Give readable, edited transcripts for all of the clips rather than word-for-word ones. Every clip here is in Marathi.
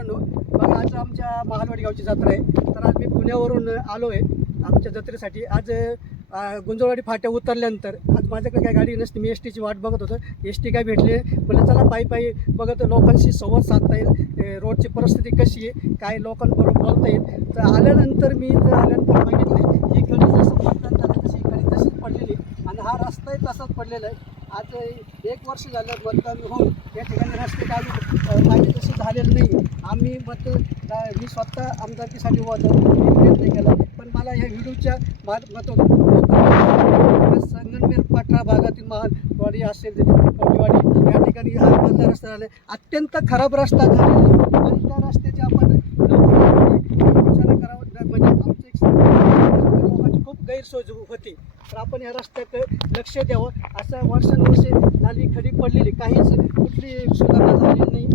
मित्रांनो, बघा आज आमच्या महालवाडी गावची जत्रा आहे. तर आज मी पुण्यावरून आलो आहे आमच्या जत्रेसाठी. आज गुंजळवाडी फाट्या उतरल्यानंतर आज माझ्याकडे काय गाडी नसते, मी एस टीची वाट बघत होतो. एस टी काय भेटले, म्हणलं चला पायी पायी बघत लोकांशी संवाद साधता येईल, रोडची परिस्थिती कशी आहे, काय लोकांबरोबर बोलता येईल. तर आल्यानंतर मी बघितले ही गडी जसं मतदान झालं तशी गडी तशीच पडलेली आणि हा रस्ताही तसाच पडलेला आहे. आज 1 वर्ष झालं मतदान होऊन या ठिकाणी रस्ते काय पाहिजे तसे झालेलं नाही. आम्ही मी स्वतः आमदारकीसाठी उभा होतो, मी प्रयत्न केला, पण मला ह्या व्हिडिओच्या संगमनेर पठरा भागातील महालवाडी असेल, कवठेवाडी या ठिकाणी हा मधला रस्ता झाला आहे. अत्यंत खराब रस्ता झालेला आहे आणि त्या रस्त्याची आपण विचार करावा म्हणजे आमची लोकांची खूप गैरसोय होती. तर आपण या रस्त्याकडे लक्ष द्यावं. असं वर्षानुवर्षे नाली खडी पडलेली, काहीच कुठली सुधारणा झालेली नाही.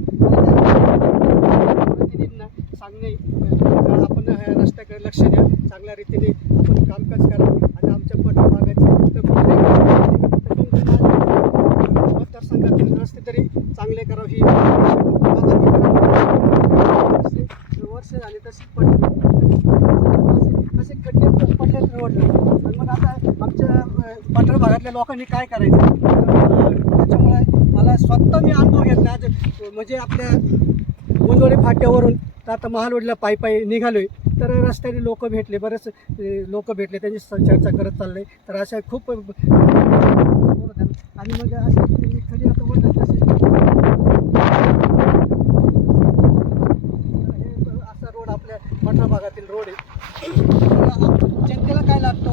प्रतिनिधींना सांगणे आपण ह्या रस्त्याकडे लक्ष द्या, चांगल्या रीतीने आपण कामकाज करा. आणि आमच्या पठरा भागाचे मतदारसंघातील रस्ते तरी चांगले करावं ही वर्ष झाली तशी पडली, असे खड्डे पडले रोडला. आणि मग आता आमच्या पठरा भागातल्या लोकांनी काय करायचं, त्याच्यामुळे मला स्वतः मी अनुभव घेतला. आज म्हणजे आपल्या गुंजळवाडी फाट्यावरून तर आता महालवाडीला पायी पायी निघालो आहे. तर रस्त्याने लोक भेटले, बरेच लोक भेटले, त्यांची चर्चा करत चाललं आहे. तर अशा खूप आणि मग असे खडी आता बोलतात तसे असा रोड आपल्या पठरा भागातील रोड आहे. जनतेला काय लागतं,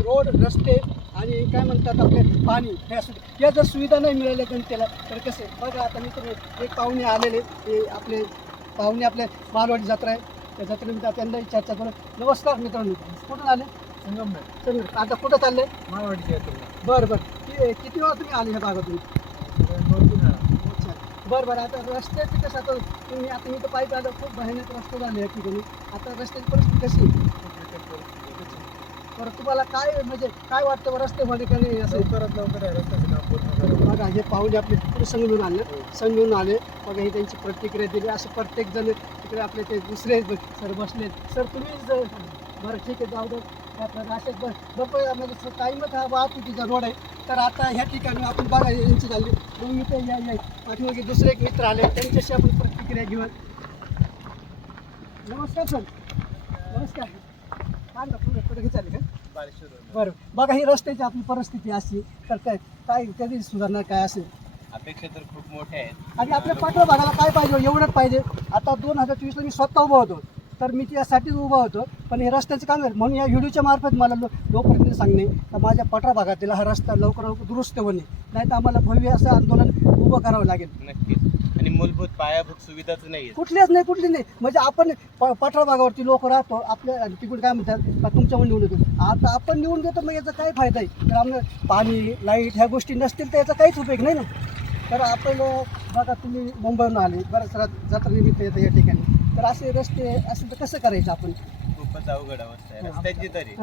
रोड रस्ते आणि काय म्हणतात आपले पाणी, या जर सुविधा नाही मिळाल्या जनतेला तर कसे. बघा आता मी तुम्ही एक पाहुणे आलेले, आपले पाहुणे आपल्या महालवाडी जत्रा आहे, त्या जत्रेमध्ये त्यांनाही चर्चा करू. नमस्कार मित्रांनो, कुठून आले? संगमनेर. आता कुठं चालले? महालवाडी जत्रा. बरं बरं. किती वेळा तुम्ही आले ह्या भागातून? अच्छा, बरं बरं. आता रस्त्याची कसं, आता तुम्ही आता मी तर पायी आलं, खूप भयानक रस्ते झाले या ठिकाणी. आता रस्त्याची परिस्थिती कशी आहे? बरं, तुम्हाला काय म्हणजे काय वाटतं रस्त्यामध्ये का नाही असं? लवकर रस्त्याचं काम पूर्ण करा. बघा हे पाहुणे आपले तिकडे संगमून आले, संगमून आले. बघा ही त्यांची प्रतिक्रिया दिली. असं प्रत्येक जण तिकडे आपले ते दुसरे सर बसले. सर तुम्ही बरं ठीक आहे, जाऊ दे. असेच बरं म्हणजे टाईमच हा वाहतुकीचा रोड आहे. तर आता ह्या ठिकाणी आपण बघा यांची झाली. मग मी ते या पाठीमागे दुसरे एक मित्र आले, त्यांच्याशी आपण प्रतिक्रिया घेऊन. नमस्कार सर. नमस्कार. काय ना पुढे चालेल का? बरं, बघा ही रस्त्याची आपली परिस्थिती अशी, तर काय कधी सुधारणार काय असेल? अपेक्षा तर खूप मोठ्या आहेत आणि आपल्या पठरा भागाला काय पाहिजे, एवढंच पाहिजे. आता 2024ला मी स्वतः उभा होतो, तर मी त्यासाठीच उभा होतो. पण हे रस्त्याचं काम आहे म्हणून या व्हिडिओच्या मार्फत मला लोकप्रतिनिधी सांगणे तर माझ्या पठरा भागातील हा रस्ता लवकर दुरुस्त होणे, नाही तर आम्हाला भव्य असं आंदोलन उभं करावं लागेल. नक्कीच. आणि मूलभूत पायाभूत सुविधाच नाही, कुठलीच नाही. म्हणजे आपण पठरा भागावरती लोक राहतो, आपल्या तिकडे काय म्हणतात तुमच्यावर निवडून देतो. आता आपण निवडून देतो, मग याचा काय फायदा आहे? तर आम्हाला पाणी लाईट ह्या गोष्टी नसतील तर याचा काहीच उपयोग नाही ना. तर आपण बघा तुम्ही मुंबईवरून आले, बरंच जत्रेनिमित्त येतं या ठिकाणी. तर असे रस्ते असेल तर कसं करायचं आपण? खूपच अवघड अवस्था आहे रस्त्याची तरी.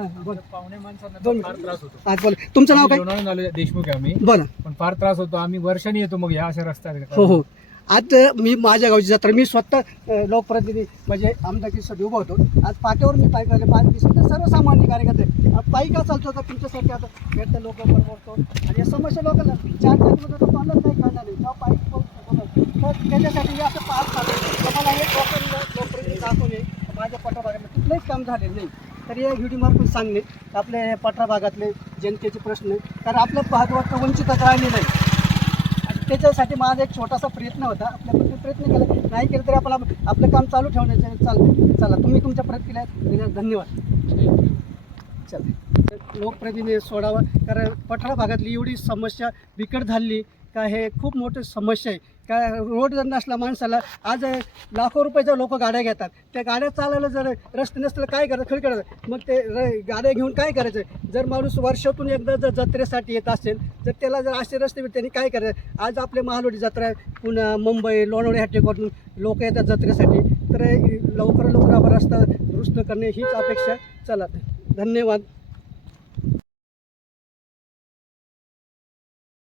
पाहुणे माणसांना दोन फार त्रास होतो. आज बोला, तुमचं नाव काय? लोणावळ्याहून आलो, देशमुख आहे आम्ही. बोला. पण फार त्रास होतो, आम्ही वर्षांनी येतो मग ह्या अशा रस्त्यात. हो. आज मी माझ्या गावची जत्रा, मी स्वतः लोकप्रतिनिधी म्हणजे आमदारकीसाठी उभा होतो. आज पाट्यावर मी पायी आले, माझी सर्वसामान्य कार्यकर्ते पायी का चालतो तर तुमच्यासाठी आता भेटतं लोक बरोबरतो. आणि या समस्या लोकांना 4 तारखेमध्ये तोंडात नाही खाणार नाही, जेव्हा पायी तर त्याच्यासाठी मी असं पास झालं. मला हे लोकप्रतिनिधी दाखवणे माझ्या पठरा भागात कुठलंच काम झालेलं नाही. तर या व्हिडिओमार्फत सांगणे आपल्या पठरा भागातले जनतेचे प्रश्न, कारण आपल्या भागावर वंचितच राहिले नाही. त्याच्यासाठी माझा एक छोटासा प्रयत्न होता, आपल्या प्रयत्न केला, नाही केलं तरी आपण आपलं काम चालू ठेवण्याचं चालतं. चला, तुम्ही तुमच्या प्रयत्न केला, धन्यवाद. चला, लोकप्रतिनिधी सोडावा, कारण पठरा भागातली एवढी समस्या बिकट झाली का हे खूप मोठी समस्या आहे. काय रोड जर नसला माणसाला, आज लाखो रुपयाच्या लोक गाड्या घेतात, त्या गाड्या चालायला जर रस्ते नसतील काय करायचं, खरी करायचं. मग ते गाड्या घेऊन काय करायचं? जर माणूस वर्षातून एकदा जर जत्रेसाठी येत असेल तर त्याला जर असे रस्ते त्यांनी काय करायचं? आज आपले महालवाडी जत्रा आहे, पुन्हा मुंबई लोणावळा ह्या ठिकाणून लोक येतात जत्रेसाठी. तर लवकर आपण रस्ता दुरुस्त करणे हीच अपेक्षा. चला, धन्यवाद.